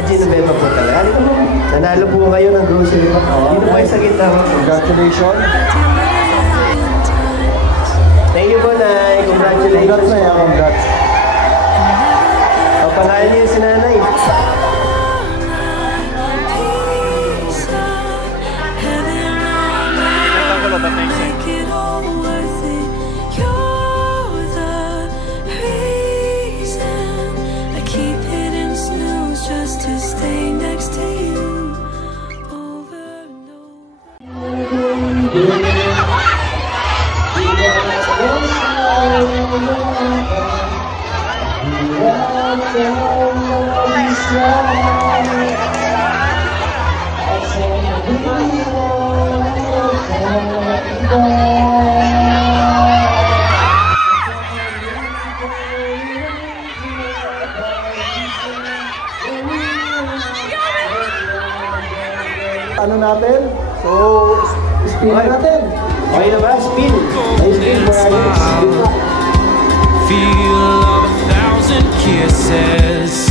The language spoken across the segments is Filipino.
Genoveva po talaga. Nanalo po kayo ng grocery po. Dito po sa gitna. Congratulations. Thank you po, Nay. Congratulations. Congrats. Pangalan niyo si Nanay. Ano natin? So, spin natin. Okay na ba? Spin. Ay, spin mo na. Feel of 1,000 kisses.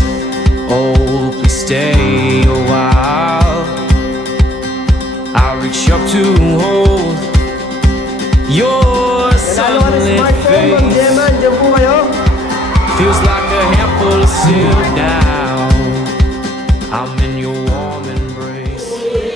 Oh, please stay a while. I reach up to hold your sunlit face. Feels like a handful of silk now. I'm in your warm embrace.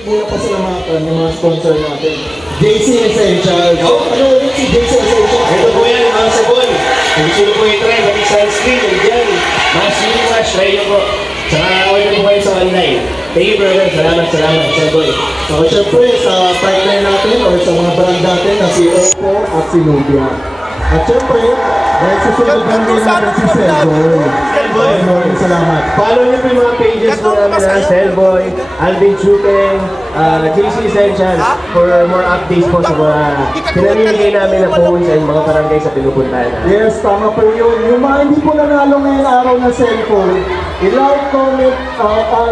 Muna pasalamatan yung mga sponsor natin. JC Essentials. Ano ulit si JC Essentials? Ito po yan, mga sabon. Kung gusto po i-try, pati sunscreen, nandiyan. Mga swimming wash, try nyo po. Saka order po kayo sa online. Thank you, brother. Salamat, Seboy. So, syempre, sa partner natin or sa mga brand natin na si Oppo at si Nubia. At syempre, dahil susunod natin natin si Cellboy. Maraming salamat. Follow niyo po yung mga pages po namin na Cellboy, Alvin Chupeng, JC Essentials for more updates po sa mga pinamimigay namin na phones and mga barangay sa pinupuntahan natin. Yes, tama po yun. Yung mga hindi po nanalo ngayong araw na cellphone, i-like, comment,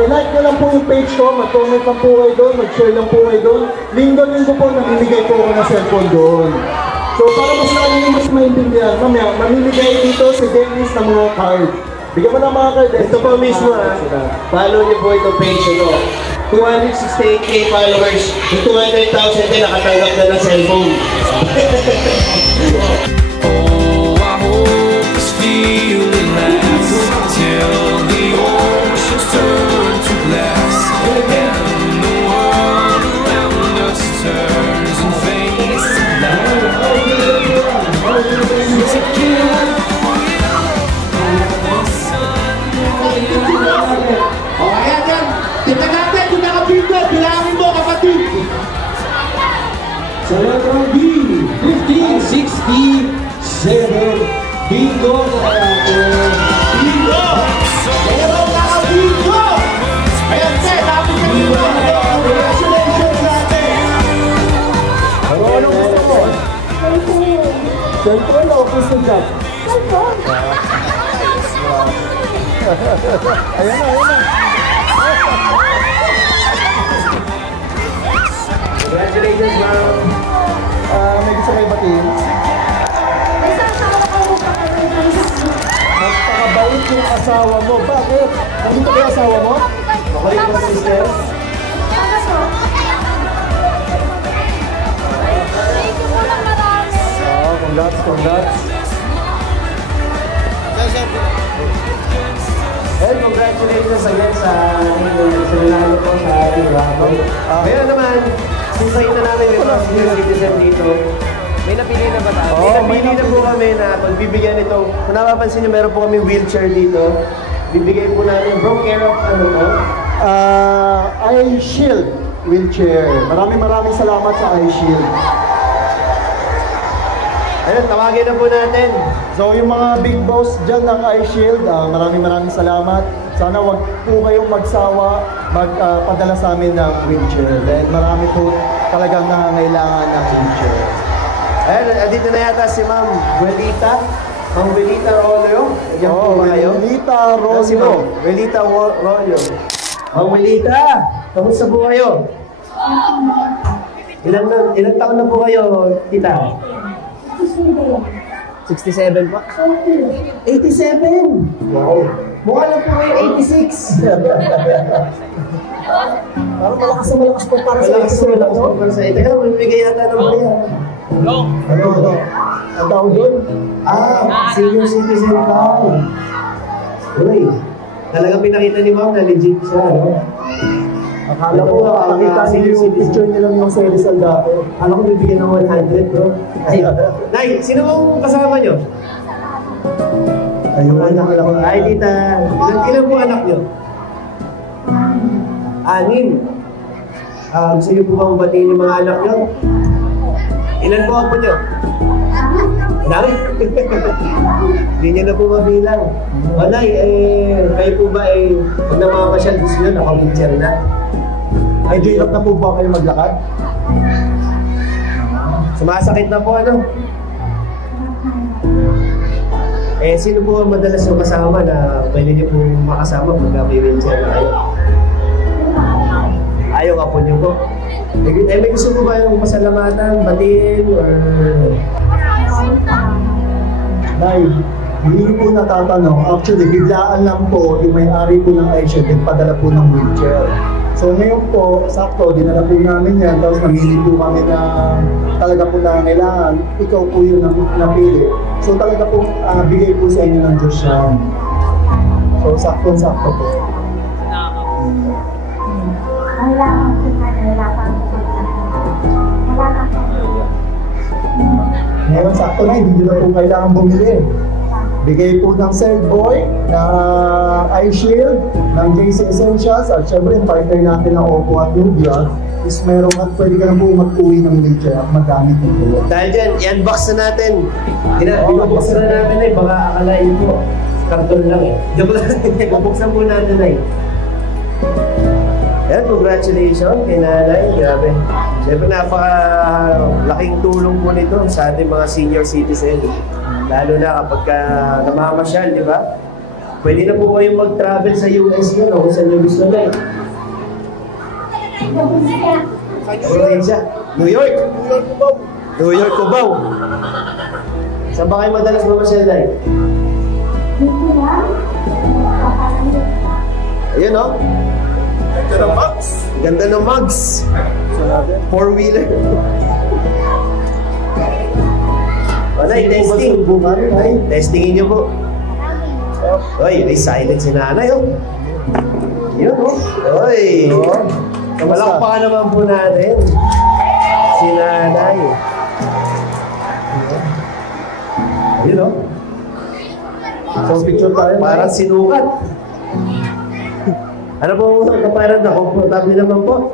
i-like ko lang po yung page ko, mag-comment lang po kayo doon, mag-share lang po kayo doon. Linggo-linggo po, namimigay po ako ng cellphone doon. So para mas lalo yung mas maintindihan, mamaya, mamimigay dito si Dennis ng mga card. Bigyan mo ng mga card. Ito po mismo follow niyo po itong page ito. 268k followers, 200,000 din nakatanggap na ng cellphone. Oh, I hope this feeling lasts till the oceans turn to glass and the world around us turns and fades to black. O, ayan yan. Tignan natin kung naka-bingo. Bilangin mo, kapatid. Sa letra B, 1567. Bingo na natin. Bingo! Meron naka-bingo! Ayan, sir. Tapos na bingo. Congratulations natin. Ano gusto mo? Cellphone o gusto dyan? Cellphone. Ayan na. Congratulations, ma'am. May gusto kayo batiin? Magpakabait yung asawa mo. Bakit? Nandito ba yung asawa mo? Okay po, sister. Congrats. Well, congratulations again sa nanalo po sa ating raffle. Ngayon naman, since na namin yung mga senior citizen dito, may napili na ba tayo? May napili na po kami na pagbibigyan ito. Kung napapansin niyo, meron po kami wheelchair dito. Bibigay po namin, bro, care of ano to? iShield wheelchair. Maraming salamat sa iShield. Ayun, tawagin na po natin. So yung mga big boss dyan ng iShield, maraming salamat. Sana wag po kayong magsawa magpadala sa amin ng wheelchair. Dahil marami po talagang nangangailangan ng wheelchair. Ayun, dito na yata si Ma'am Welita. Ma'am Welita Rollo. Yan po ba kayo? Welita Rollo. Si Ma'am Welita Rollo. Ma'am Welita, kamusta po kayo? Ilang taon na po kayo, tita? 67 pa? 87! Wow! Mukha lang po kayo 86. Parang malakas na malakas po para sa Malakas na malakas po para sa ito. Teka, mamimigay yata ng mga yan. Ano? Ang tawag doon? Senior citizen ka. Uy, talagang pinakita ni Ma'am na legit siya, no? Akala ko, nakita niyo yung picture niyo lang yung sa Rizal dati. Alam ko bibigyan ng 100, bro. Ay, Nay, sino bang kasama nyo? Ayun, anak lang. Ay, tita. Ilan po anak nyo? 6. Gusto nyo po bang batiin yung mga anak nyo? Ilan po ang po nyo? Dami. Hindi nyo na po mabilang. O, Nay, kayo po ba pag namamasyal, gusto nyo, nakapicture na? Ay, di na po ba kayo maglakad? Sumasakit na po, ano? Sino po ang madalas yung kasama na pwede niyo po makasama pag may wheelchair na kayo? Ayaw nga po niyo po. May gusto po ba yung pasalamatan, batiin, or... Nay, hindi po natatanong. Actually, biglaan lang po yung may-ari po ng iShield nagpadala po ng wheelchair. So ngayon po, sakto, dinala po namin yan. Tapos namili po kami na talaga po na kailangan. Ikaw po yung napili. So talaga po, bigay po sa inyo ng Diyos yan. So sakto-sakto po. Ngayon sakto na, hindi nyo na po kailangan bumili. Bigay po ng Cellboy, ng iShield, ng JC Essentials, at syempre yung partner natin ng Oppo at Nubia is meron at pwede ka na po mag-uwi ng wheelchair at magamit nito. Dahil dyan, i-unbox na natin. Binubuksan na natin ay baka akalain po. Karton lang eh. Joke lang. Bubuksan po natin ay. Yan, congratulations kay Nanay. Grabe. Siyempre napaka-laking tulong po nito sa ating mga senior citizen. Lalo na kapag namamasyal, di ba? Pwede na po kayong mag-travel sa US yun, kung saan nyo gusto na eh. Probinsya. New York. New York, Cubao. Saan ba kayo madalas mamasyal na eh? Ayun o. Ganda ng mugs. Ganda ng mugs. Four-wheeler. Nanay, testing. Testingin niyo po. Oy, may silent si Nanay, oh. Yun, oh. Oy. Palakpakan naman po natin si Nanay. Ayun, oh. So picture tayo. Parang sinukat. Ano po parang na? Komportable naman po.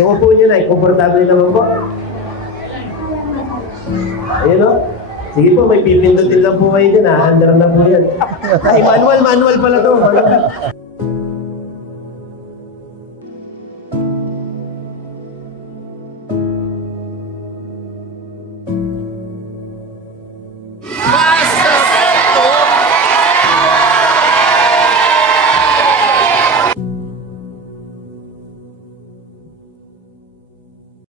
Yung upo niyo na, komportable naman po. Ayun o. Sige po, may pipindutin lang po kayo dyan ha. Under na po yan. Ay, manual pala to.